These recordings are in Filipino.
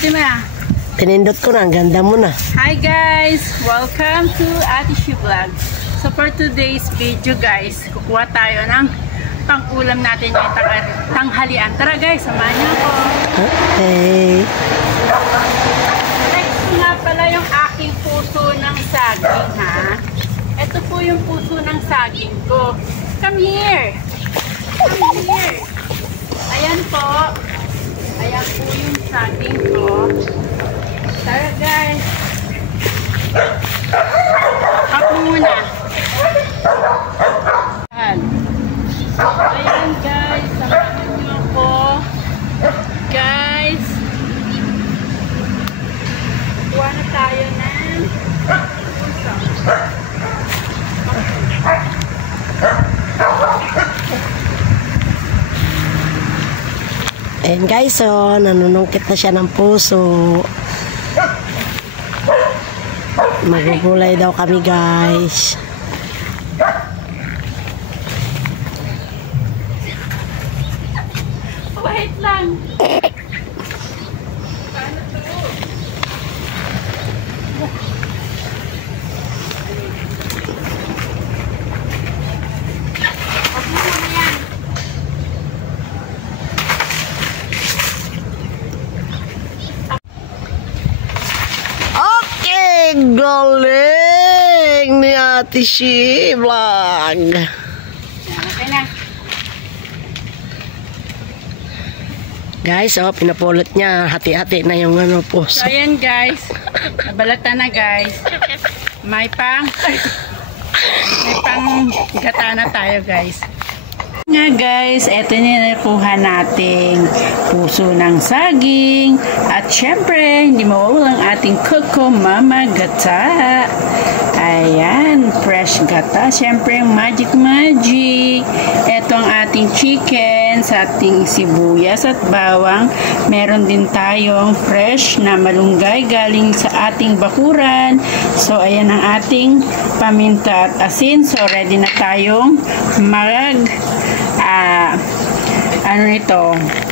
Pindutin mo na. Pinindot ko na, ang ganda mo na. Hi guys! Welcome to Ate Shi Vlog. So for today's video guys, kukuha tayo ng pang-ulam natin yung tanghalian. Tara guys, samahan niyo ako. Okay. Next nga pala yung aking puso ng saging ha. Ito po yung puso ng saging ko. Come here! Come here! Ayan po. Ayan po yung saging ko. Tara guys. Ako muna. Ayan guys. Samahan niyo ako. Guys. Kuha na tayo ng puso. Ayan guys, so nanunungkit na siya ng puso. Magugulay daw kami guys. Wait lang. Okay, galing ni Ate Shi Vlog. Okay na. Guys, oh, pinapulot niya. Hati-hati na yung puso. So, ayan guys. Nabalatan na guys. May pang gata na tayo guys. Nga guys, eto na nakuha nating puso ng saging. At syempre, hindi mawawala ang ating Coco Mama gata. Ayan, fresh gata. Syempre, magic. Ito ang ating chicken sa ating sibuyas at bawang. Meron din tayong fresh na malunggay galing sa ating bakuran. So, ayan ang ating paminta at asin. So, ready na tayong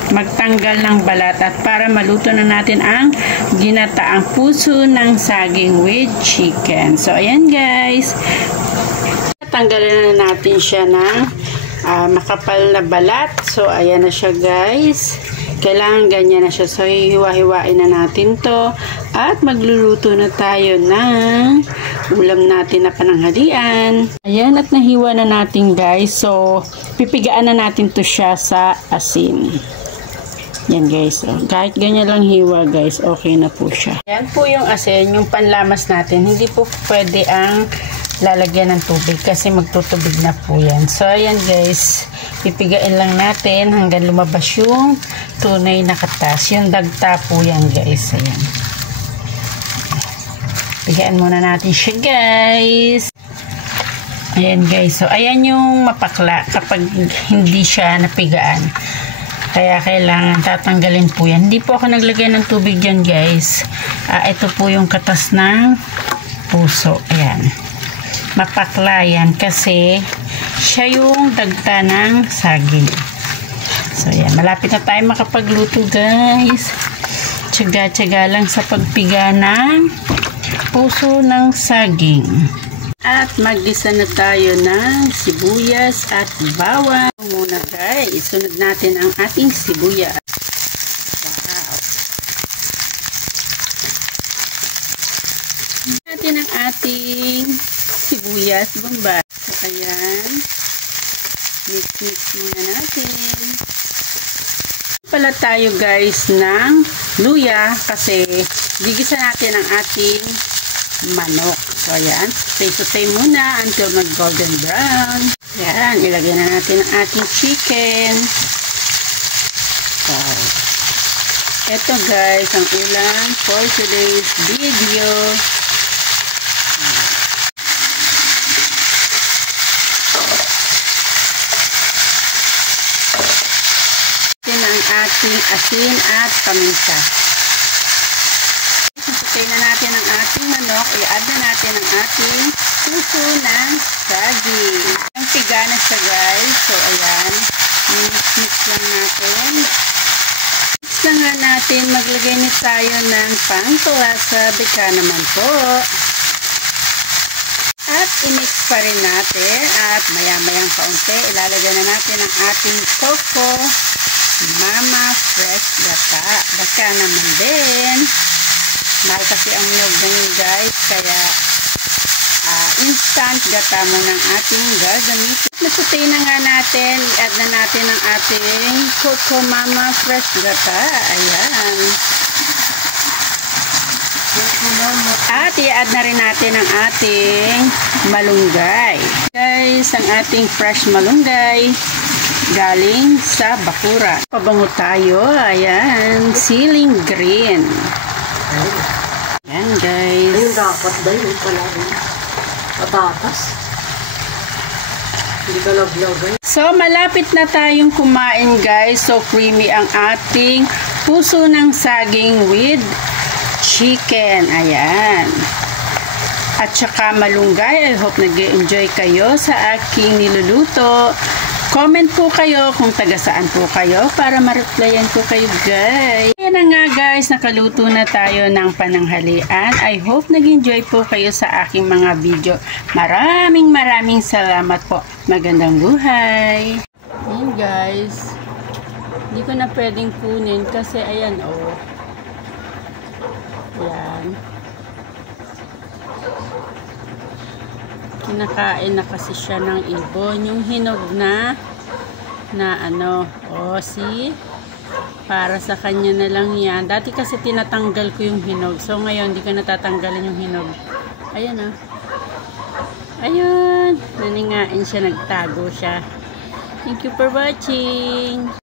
magtanggal ng balat at para maluto na natin ang ginataang puso ng saging with chicken. So, ayan guys. Tanggalin na natin siya ng makapal na balat. So, ayan na siya guys. Kailangan ganyan na siya. So, hiwa-hiwain na natin to at magluluto na tayo ng ulam natin na pananghalian. Ayan, at nahiwa na natin guys. So, pipigaan na natin to siya sa asin. Yan guys. Oh. Kahit ganyan lang hiwa guys, okay na po siya. Yan po yung asin, yung panlamas natin. Hindi po pwede ang lalagyan ng tubig kasi magtutubig na po yan. So, ayan guys. Pipigain lang natin hanggang lumabas yung tunay na katas. Yung dagta po yan guys. Ayan. Pigaan muna natin siya guys. Ayan guys. So, ayan yung mapakla kapag hindi siya napigaan. Kaya kailangan tatanggalin po yan. Hindi po ako naglagay ng tubig dyan guys. Ito po yung katas ng puso. Ayan. Mapakla yan kasi siya yung dagta ng saging. So, ayan. Malapit na tayo makapagluto guys. Tsaga-tsaga lang sa pagpiga ng puso ng saging. At maggisa na tayo ng sibuyas at bawang. Muna guys, isunod natin ang ating sibuyas. Wow. Natin ang ating sibuyas bombay. So, ayan. Mix muna natin. Pala tayo guys ng luya kasi gigisa natin ang ating manok. So, ayan. Saute muna until mag-golden brown. Ayan. Ilagay na natin ang ating chicken. So, eto guys, ang ulam for today's video. Ayan ang ating asin at paminta. Saute na natin ang ating manok. I-add na natin ang ating puso ng saging. Ang piga na siya guys. So, ayan. Mix-mix lang natin. Mix i-mix na nga natin. Maglagay na tayo ng pangkalasa. Bika naman po. At i-mix pa rin natin. At maya-mayang kaunti, ilalagay na natin ang ating Coco Mama Fresh Gata. Baka naman din. Mahal kasi ang nyog ngayon guys. Kaya instant gata mo ng ating gagamitin. Naputi na nga natin. I-add na natin ang ating Coco Mama Fresh Gata. Ayan. At i-add na rin natin ang ating malunggay. Guys, ang ating fresh malunggay galing sa bakuran. Pabango tayo. Ayan. Ceiling green. Ayan guys. Ayun dapat ba yun pala rin? Patatas. Hindi ka laglagay. So, malapit na tayong kumain guys. So, creamy ang ating puso ng saging with chicken. Ayan. At saka malunggay. I hope nag-enjoy kayo sa aking niluluto. Comment po kayo kung taga saan po kayo para ma-replyan ko kayo guys. Ayan na nga guys, nakaluto na tayo ng pananghalian. I hope nag-enjoy po kayo sa aking mga video. Maraming salamat po. Magandang buhay. Ayan guys. Hindi ko na pwedeng kunin kasi ayan oh. Ayan. Kinakain na kasi siya ng ibon. Yung hinog na ano, see? Para sa kanya na lang yan. Dati kasi tinatanggal ko yung hinog. So ngayon, hindi ko natatanggalin yung hinog. Ayan oh. Ayun. Naningain siya, nagtago siya. Thank you for watching.